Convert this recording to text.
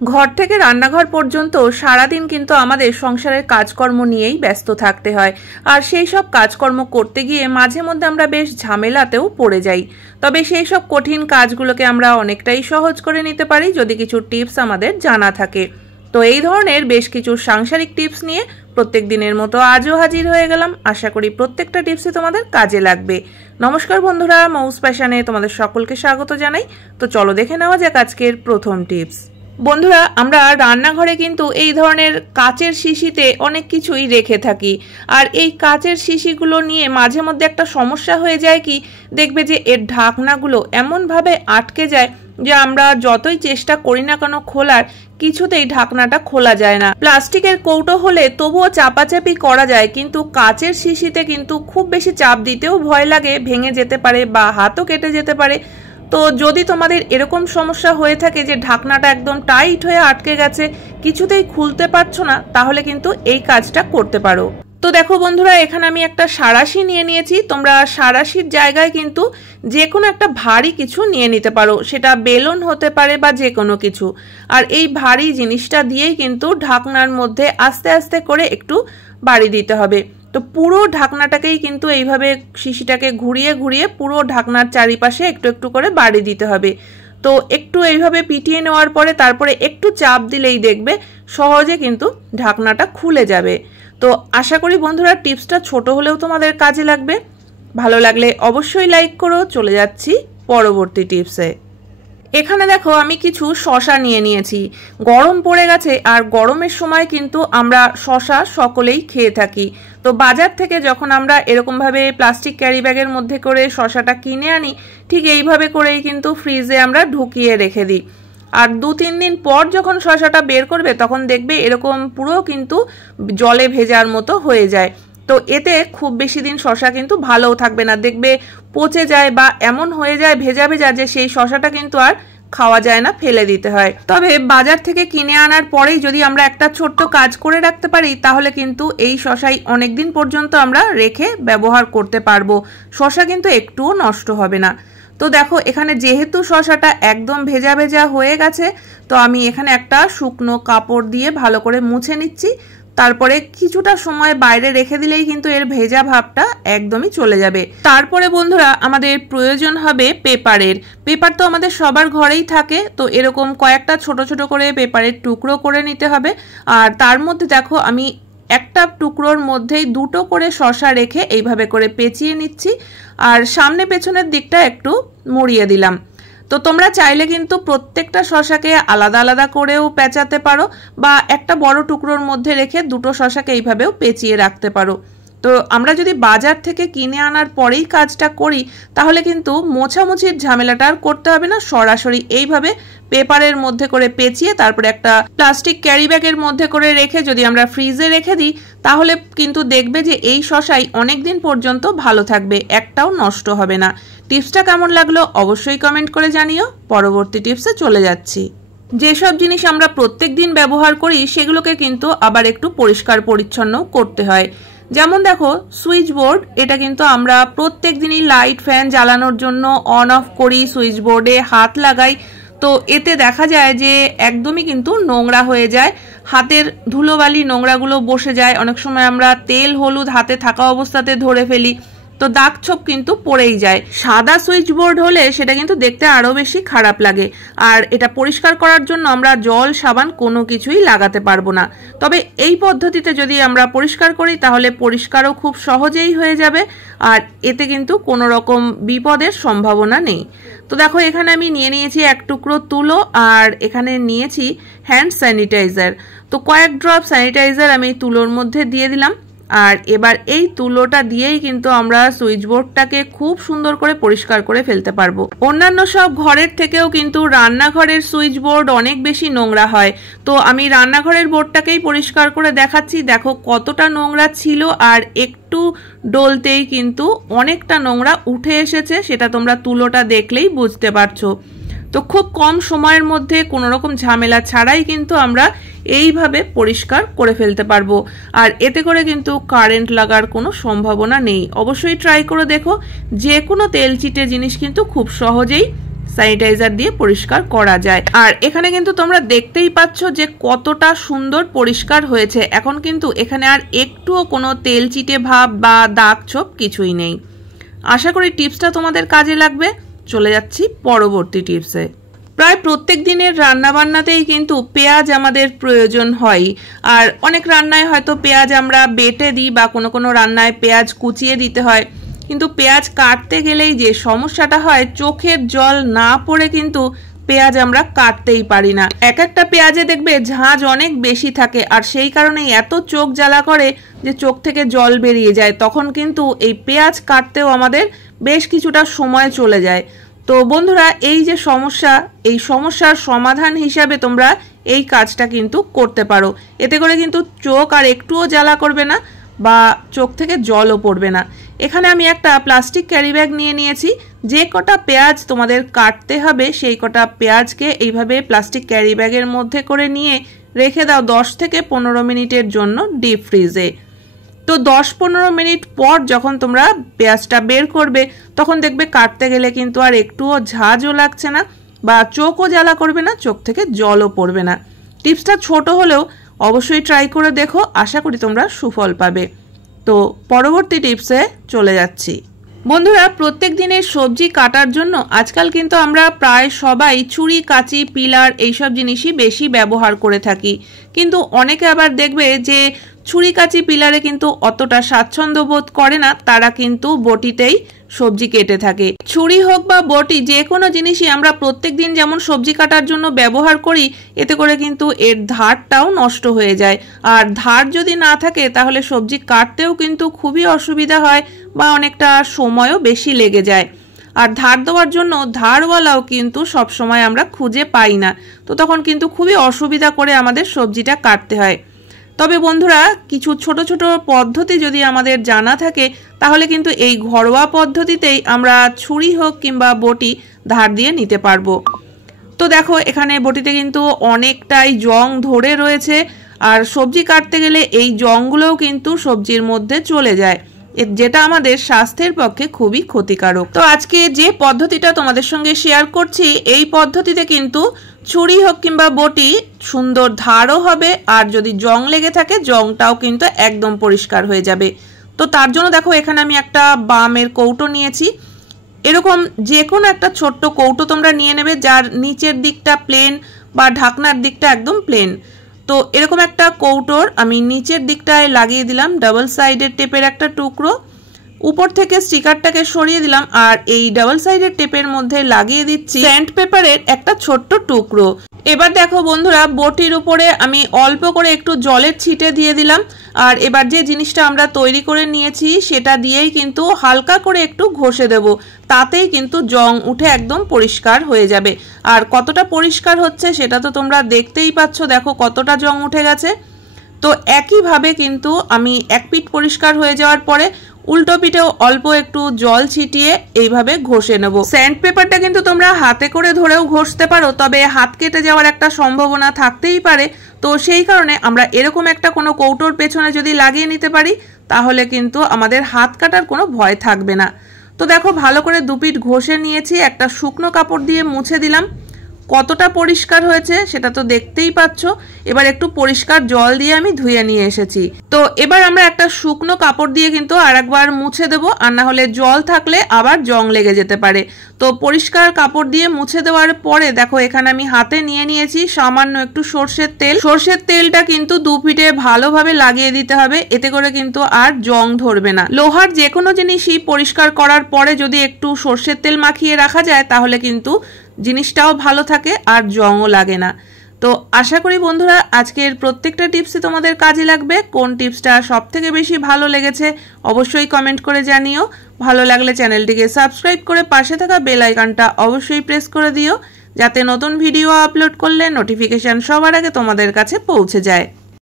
ঘর থেকে রান্নাঘর পর্যন্ত সারাদিন কিন্তু আমাদের সংসারের কাজকর্ম নিয়েই ব্যস্ত থাকতে হয়। আর সেই সব কাজকর্ম করতে গিয়ে মাঝে মধ্যে আমরা বেশ ঝামেলাতেও পড়ে যাই। তবে সেই সব কঠিন কাজগুলোকে আমরা অনেকটাই সহজ করে নিতে পারি যদি কিছু টিপস আমাদের জানা থাকে। তো এই ধরনের বেশ কিছু সাংসারিক টিপস নিয়ে প্রত্যেক দিনের মতো আজও হাজির হয়ে গেলাম। আশা করি প্রত্যেকটা টিপসই তোমাদের কাজে লাগবে। নমস্কার বন্ধুরা, মৌস প্যাশনে তোমাদের সকলকে স্বাগত জানাই। তো চলো দেখে নেওয়া যাক আজকের প্রথম টিপস। বন্ধুরা, আমরা রান্নাঘরে কিন্তু এই ধরনের কাচের শিশিতে অনেক কিছুই রেখে থাকি। আর এই কাচের শিশিগুলো নিয়ে মাঝে মধ্যে একটা সমস্যা হয়ে যায় কি, দেখবে যে এর ঢাকনাগুলো এমনভাবে আটকে যায় যে আমরা যতই চেষ্টা করি না কেন খোলার, কিছুতেই ঢাকনাটা খোলা যায় না। প্লাস্টিকের কৌটো হলে তবুও চাপাচাপি করা যায়, কিন্তু কাচের শিশিতে কিন্তু খুব বেশি চাপ দিতেও ভয় লাগে, ভেঙে যেতে পারে বা হাতও কেটে যেতে পারে। তো যদি তোমাদের এরকম সমস্যা হয়ে থাকে যে ঢাকনাটা একদম টাইট হয়ে আটকে গেছে, কিছুতেই খুলতে পারছো না, তাহলে কিন্তু এই কাজটা করতে পারো। তো দেখো বন্ধুরা, এখানে আমি একটা সাঁড়াশি নিয়ে নিয়েছি। তোমরা সাঁড়াশির জায়গায় কিন্তু যে কোনো একটা ভারী কিছু নিয়ে নিতে পারো, সেটা বেলুন হতে পারে বা যে কোনো কিছু। আর এই ভারী জিনিসটা দিয়েই কিন্তু ঢাকনার মধ্যে আস্তে আস্তে করে একটু বাড়ি দিতে হবে। তো পুরো ঢাকনাটাকেই কিন্তু এইভাবে শিশিটাকে ঘুরিয়ে ঘুরিয়ে পুরো ঢাকনার চারিপাশে একটু একটু করে বাড়ি দিতে হবে। তো একটু এইভাবে পিটিয়ে নেওয়ার পরে তারপরে একটু চাপ দিলেই দেখবে সহজে কিন্তু ঢাকনাটা খুলে যাবে। তো আশা করি বন্ধুরা টিপসটা ছোট হলেও তোমাদের কাজে লাগবে। ভালো লাগলে অবশ্যই লাইক করো। চলে যাচ্ছি পরবর্তী টিপসে। এখানে দেখো আমি কিছু শসা নিয়ে নিয়েছি। গরম পড়ে গেছে, আর গরমের সময় কিন্তু আমরা শসা সকলেই খেয়ে থাকি। তো বাজার থেকে যখন আমরা এরকমভাবে প্লাস্টিক ক্যারি ব্যাগের মধ্যে করে শসাটা কিনে আনি, ঠিক এইভাবে করেই কিন্তু ফ্রিজে আমরা ঢুকিয়ে রেখে দিই। আর 2-3 দিন পর যখন শসাটা বের করবে তখন দেখবে এরকম পুরো কিন্তু জলে ভেজার মতো হয়ে যায়। তো এতে খুব বেশি দিন শসা কিন্তু ভালোও থাকবে না, দেখবে পচে যায় বা এমন হয়ে যায় ভেজা ভেজা যে সেই শসাটা কিন্তু আর খাওয়া যায় না, ফেলে দিতে হয়। তবে বাজার থেকে কিনে আনার পরেই যদি আমরা একটা ছোট্ট কাজ করে রাখতে পারি, তাহলে কিন্তু এই শসাই অনেকদিন পর্যন্ত আমরা রেখে ব্যবহার করতে পারবো। শসা কিন্তু একটুও নষ্ট হবে না। তো দেখো এখানে যেহেতু শসাটা একদম ভেজা ভেজা হয়ে গেছে, তো আমি এখানে একটা শুকনো কাপড় দিয়ে ভালো করে মুছে নিচ্ছি। তারপরে কিছুটা সময় বাইরে রেখে দিলেই কিন্তু এর ভেজা ভাবটা একদমই চলে যাবে। তারপরে বন্ধুরা আমাদের প্রয়োজন হবে পেপারের। পেপার তো আমাদের সবার ঘরেই থাকে। তো এরকম কয়েকটা ছোট ছোট করে পেপারের টুকরো করে নিতে হবে। আর তার মধ্যে দেখো আমি একটা টুকরোর মধ্যেই 2টো করে শসা রেখে এইভাবে করে পেঁচিয়ে নিচ্ছি। আর সামনে পেছনের দিকটা একটু মুড়িয়ে দিলাম। তো তোমরা চাইলে কিন্তু প্রত্যেকটা শসাকে আলাদা আলাদা করেও পেঁচাতে পারো, বা একটা বড় টুকরোর মধ্যে রেখে 2টো শসাকে এইভাবেও পেঁচিয়ে রাখতে পারো। তো আমরা যদি বাজার থেকে কিনে আনার পরেই কাজটা করি, তাহলে কিন্তু মোছামুছির ঝামেলাটা আর করতে হবে না। সরাসরি এইভাবে পেপারের মধ্যে করে পেঁচিয়ে তারপরে একটা প্লাস্টিক ক্যারি ব্যাগের মধ্যে করে রেখে যদি আমরা ফ্রিজে রেখে দিই, তাহলে কিন্তু দেখবে যে এই শসাই অনেক দিন পর্যন্ত ভালো থাকবে, একটাও নষ্ট হবে না। টিপসটা কেমন লাগলো অবশ্যই কমেন্ট করে জানিও। পরবর্তী টিপসে চলে যাচ্ছি। যেসব জিনিস আমরা প্রত্যেক দিন ব্যবহার করি সেগুলোকে কিন্তু আবার একটু পরিষ্কার পরিচ্ছন্ন করতে হয়। যেমন দেখো সুইচ বোর্ড, এটা কিন্তু আমরা প্রত্যেক দিনই লাইট ফ্যান জ্বালানোর জন্য অন অফ করি, সুইচ বোর্ডে হাত লাগাই। তো এতে দেখা যায় যে একদমই কিন্তু নোংরা হয়ে যায়, হাতের ধুলোবালি নোংরাগুলো বসে যায়। অনেক সময় আমরা তেল হলুদ হাতে থাকা অবস্থাতে ধরে ফেলি, তো দাগ ছোপ কিন্তু পড়েই যায়। সাদা সুইচ বোর্ড হলে সেটা কিন্তু দেখতে আরো বেশি খারাপ লাগে। আর এটা পরিষ্কার করার জন্য আমরা জল সাবান কোনো কিছুই লাগাতে পারবো না। তবে এই পদ্ধতিতে যদি আমরা পরিষ্কার করি তাহলে পরিষ্কারও খুব সহজেই হয়ে যাবে, আর এতে কিন্তু কোনো রকম বিপদের সম্ভাবনা নেই। তো দেখো এখানে আমি নিয়ে নিয়েছি এক টুকরো তুলো, আর এখানে নিয়েছি হ্যান্ড স্যানিটাইজার। তো কয়েক ড্রপ স্যানিটাইজার আমি তুলোর মধ্যে দিয়ে দিলাম। আর এবার এই তুলোটা দিয়েই কিন্তু আমরা সুইচ বোর্ডটাকে খুব সুন্দর করে পরিষ্কার করে ফেলতে পারবো। অন্যান্য সব ঘরের থেকেও কিন্তু রান্নাঘরের সুইচ বোর্ড অনেক বেশি নোংরা হয়। তো আমি রান্নাঘরের বোর্ডটাকেই পরিষ্কার করে দেখাচ্ছি। দেখো কতটা নোংরা ছিল, আর একটু ডলতেই কিন্তু অনেকটা নোংরা উঠে এসেছে, সেটা তোমরা তুলোটা দেখলেই বুঝতে পারছো। তো খুব কম সময়ের মধ্যে কোনো রকম ঝামেলা ছাড়াই কিন্তু আমরা এইভাবে পরিষ্কার করে ফেলতে পারবো। আর এতে করে কিন্তু কারেন্ট লাগার কোনো সম্ভাবনা নেই। অবশ্যই ট্রাই করে দেখো। যে কোনো তেল চিটে জিনিস কিন্তু খুব সহজেই স্যানিটাইজার দিয়ে পরিষ্কার করা যায়। আর এখানে কিন্তু তোমরা দেখতেই পাচ্ছ যে কতটা সুন্দর পরিষ্কার হয়েছে। এখন কিন্তু এখানে আর একটুও কোনো তেল চিটে ভাব বা দাগ ছোপ কিছুই নেই। আশা করি টিপসটা তোমাদের কাজে লাগবে। চলে যাচ্ছি পরবর্তী টিপসে। প্রায় প্রত্যেক দিনের রান্নাবান্নাতেই কিন্তু পেঁয়াজ আমাদের প্রয়োজন হয়। আর অনেক রান্নায় হয়তো পেঁয়াজ আমরা বেটে দিই বা কোনো কোনো রান্নায় পেঁয়াজ কুচিয়ে দিতে হয়, কিন্তু পেঁয়াজ কাটতে গেলেই যে সমস্যাটা হয়, চোখের জল না পড়ে কিন্তু পেঁয়াজ আমরা কাটতেই পারি না। এক একটা পেঁয়াজে দেখবে ঝাঁঝ অনেক বেশি থাকে, আর সেই কারণেই এত চোখ জ্বালা করে যে চোখ থেকে জল বেরিয়ে যায়। তখন কিন্তু এই পেঁয়াজ কাটতেও আমাদের বেশ কিছুটা সময় চলে যায়। তো বন্ধুরা, এই যে সমস্যা, এই সমস্যার সমাধান হিসাবে তোমরা এই কাজটা কিন্তু করতে পারো। এতে করে কিন্তু চোখ আর একটুও জ্বালা করবে না বা চোখ থেকে জলও পড়বে না। এখানে আমি একটা প্লাস্টিক ক্যারি ব্যাগ নিয়ে নিয়েছি। যে কটা পেঁয়াজ তোমাদের কাটতে হবে সেই কটা পেঁয়াজকে এইভাবে প্লাস্টিক ক্যারি ব্যাগের মধ্যে করে নিয়ে রেখে দাও 10 থেকে 15 মিনিটের জন্য ডিপ ফ্রিজে। তো 10-15 মিনিট পর যখন তোমরা পেঁয়াজটা বের করবে, তখন দেখবে কাটতে গেলে কিন্তু আর একটুও ঝাঁঝও লাগছে না বা চোখও জ্বালা করবে না, চোখ থেকে জলও পড়বে না। টিপসটা ছোট হলেও অবশ্যই ট্রাই করে দেখো, আশা করি তোমরা সুফল পাবে। তো পরবর্তী টিপসে চলে যাচ্ছি। বন্ধুরা, প্রত্যেক দিনের সবজি কাটার জন্য আজকাল কিন্তু আমরা প্রায় সবাই ছুরি, কাঁচি, পিলার এইসব জিনিসই বেশি ব্যবহার করে থাকি। কিন্তু অনেকে আবার দেখবে যে ছুরি, কাঁচি, পিলারে কিন্তু অতটা স্বাচ্ছন্দ্য বোধ করে না, তারা কিন্তু বটিতেই সবজি কেটে থাকে। ছুরি হোক বা বটি, যে কোনো জিনিসই আমরা প্রত্যেক দিন যেমন সবজি কাটার জন্য ব্যবহার করি, এতে করে কিন্তু এর ধারটাও নষ্ট হয়ে যায়। আর ধার যদি না থাকে তাহলে সবজি কাটতেও কিন্তু খুবই অসুবিধা হয় বা অনেকটা সময়ও বেশি লেগে যায়। আর ধার দেওয়ার জন্য ধারওয়ালাও কিন্তু সবসময় আমরা খুঁজে পাই না, তো তখন কিন্তু খুবই অসুবিধা করে আমাদের সবজিটা কাটতে হয়। তবে বন্ধুরা, কিছু ছোট ছোট পদ্ধতি যদি আমাদের জানা থাকে, তাহলে কিন্তু এই ঘরোয়া পদ্ধতিতেই আমরা ছুরি হোক কিংবা বটি ধার দিয়ে নিতে পারবো। তো দেখো, এখানে বটিতে কিন্তু অনেকটাই জং ধরে রয়েছে, আর সবজি কাটতে গেলে এই জংগুলোও কিন্তু সবজির মধ্যে চলে যায়, যেটা আমাদের স্বাস্থ্যের পক্ষে খুবই ক্ষতিকারক। তো আজকে যে পদ্ধতিটা তোমাদের সঙ্গে শেয়ার করছি, এই পদ্ধতিতে কিন্তু ছুরি হোক কিংবা বটি সুন্দর ধারও হবে, আর যদি জং লেগে থাকে জংটাও কিন্তু একদম পরিষ্কার হয়ে যাবে। তো তার জন্য দেখো, এখানে আমি একটা বামের কৌটো নিয়েছি। এরকম যে কোনো একটা ছোট্ট কৌটো তোমরা নিয়ে নেবে, যার নিচের দিকটা প্লেন বা ঢাকনার দিকটা একদম প্লেন। তো এরকম একটা কৌটোর আমি নিচের দিকটায় লাগিয়ে দিলাম ডাবল সাইডের টেপের একটা টুকরো। উপর থেকে স্টিকারটাকে সরিয়ে দিলাম, আর এই ডাবল সাইডের টেপের মধ্যে লাগিয়ে দিচ্ছি স্যান্ড পেপারের একটা ছোট্ট টুকরো। এবার দেখো বন্ধুরা, বটির উপরে আমি অল্প করে একটু জলের ছিটে দিয়ে দিলাম, আর এবার যে জিনিসটা আমরা তৈরি করে নিয়েছি সেটা দিয়েই কিন্তু হালকা করে একটু ঘষে দেব, তাতেই কিন্তু জং উঠে একদম পরিষ্কার হয়ে যাবে। আর কতটা পরিষ্কার হচ্ছে সেটা তো তোমরা দেখতেই পাচ্ছ, দেখো কতটা জং উঠে গেছে। তো একইভাবে কিন্তু আমি এক পিঠ পরিষ্কার হয়ে যাওয়ার পরে উল্টো পিঠেও অল্প একটু জল ছিটিয়ে এইভাবে ঘষে নেব। স্যান্ড পেপারটা কিন্তু তোমরা হাতে করে ধরেও ঘষতে পারো, তবে হাত কেটে যাওয়ার একটা সম্ভাবনা থাকতেই পারে। তো সেই কারণে আমরা এরকম একটা কোনো কৌটোর পেছনে যদি লাগিয়ে নিতে পারি, তাহলে কিন্তু আমাদের হাত কাটার কোনো ভয় থাকবে না। তো দেখো, ভালো করে দুপিঠ ঘষে নিয়েছি, একটা শুকনো কাপড় দিয়ে মুছে দিলাম। কতটা পরিষ্কার হয়েছে সেটা তো দেখতেই পাচ্ছ। এবার একটু পরিষ্কার জল দিয়ে আমি ধুয়ে নিয়ে এসেছি। তো এবার আমরা একটা শুকনো কাপড় দিয়ে কিন্তু আরেকবার মুছে দেব, আর না হলে জল থাকলে আবার জং লেগে যেতে পারে। তো পরিষ্কার কাপড় দিয়ে মুছে দেওয়ার পরে দেখো, এখানে আমি হাতে নিয়ে নিয়েছি সামান্য একটু সর্ষের তেল। সর্ষের তেলটা কিন্তু দুপিঠে ভালোভাবে লাগিয়ে দিতে হবে, এতে করে কিন্তু আর জং ধরবে না। লোহার যে কোনো জিনিসই পরিষ্কার করার পরে যদি একটু সর্ষের তেল মাখিয়ে রাখা যায়, তাহলে কিন্তু জিনিসটাও ভালো থাকে আর জংও লাগে না। তো আশা করি বন্ধুরা, আজকের প্রত্যেকটা টিপসই তোমাদের কাজে লাগবে। কোন টিপসটা সব থেকে বেশি ভালো লেগেছে অবশ্যই কমেন্ট করে জানিও। ভালো লাগলে চ্যানেলটিকে সাবস্ক্রাইব করে পাশে থাকা বেল আইকনটা অবশ্যই প্রেস করে দিও, যাতে নতুন ভিডিও আপলোড করলে নোটিফিকেশন সবার আগে তোমাদের কাছে পৌঁছে যায়।